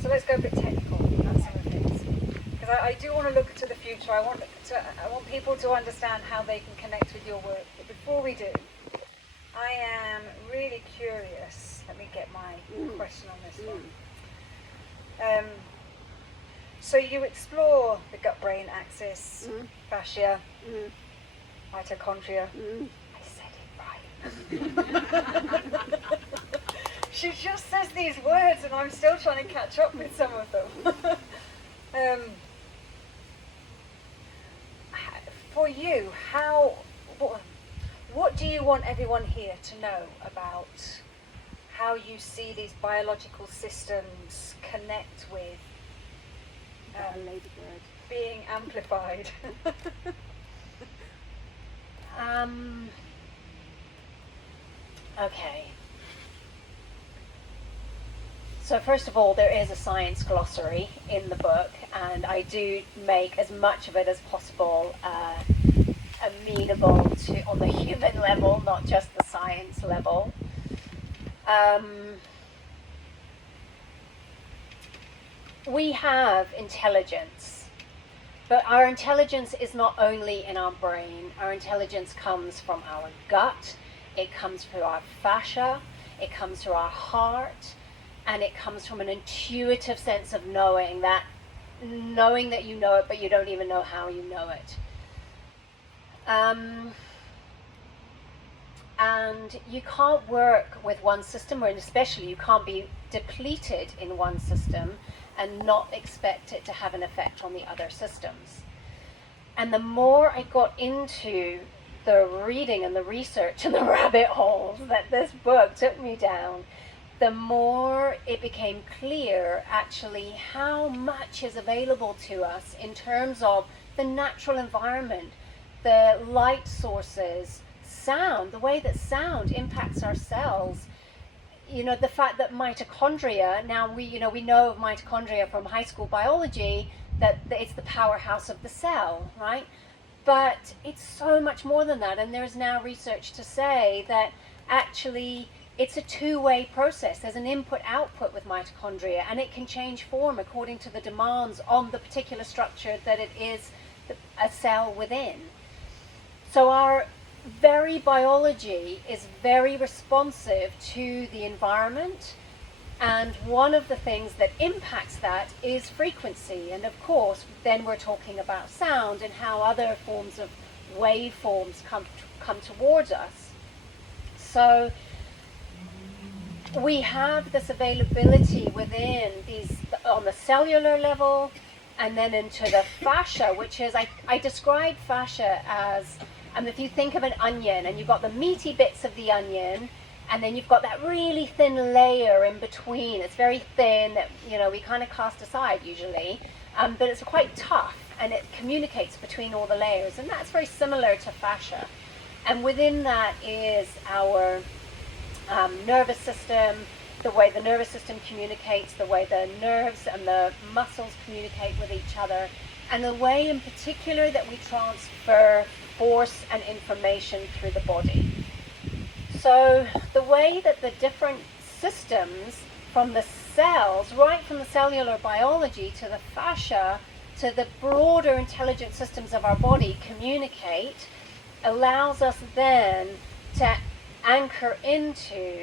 so let's go a bit technical on some of things, because I do want to look to the future. I want people to understand how they can connect with your work. But before we do, I am really curious. Let me get my question on this one. So you explore the gut-brain axis, fascia, mitochondria. I said it right. She just says these words and I'm still trying to catch up with some of them. For you, what do you want everyone here to know about how you see these biological systems connect with being amplified? Okay. So first of all, there is a science glossary in the book, and I do make as much of it as possible amenable to on the human level, not just the science level. We have intelligence, but our intelligence is not only in our brain. Our intelligence comes from our gut, it comes through our fascia, it comes through our heart, and it comes from an intuitive sense of knowing that you know it, but you don't even know how you know it. And you can't work with one system, or especially you can't be depleted in one system and not expect it to have an effect on the other systems. And the more I got into the reading and the research and the rabbit holes that this book took me down, the more it became clear actually how much is available to us in terms of the natural environment, the light sources, sound, the way that sound impacts our cells. You know, the fact that mitochondria, now we know of mitochondria from high school biology, that it's the powerhouse of the cell, right? But it's so much more than that, and there's now research to say that actually it's a two-way process. There's an input-output with mitochondria, and it can change form according to the demands on the particular structure that it is a cell within. So our very biology is very responsive to the environment, and one of the things that impacts that is frequency. And of course, then we're talking about sound and how other forms of waveforms come towards us. So we have this availability within these on the cellular level, and then into the fascia, which is, I describe fascia as, if you think of an onion and you've got the meaty bits of the onion, and then you've got that really thin layer in between. It's very thin that we kind of cast aside usually, but it's quite tough and it communicates between all the layers, and that's very similar to fascia. And within that is our nervous system, the way the nervous system communicates, the way the nerves and the muscles communicate with each other, and the way in particular that we transfer force and information through the body. So the way that the different systems, from the cells, right from the cellular biology to the fascia, to the broader intelligent systems of our body communicate, allows us then to anchor into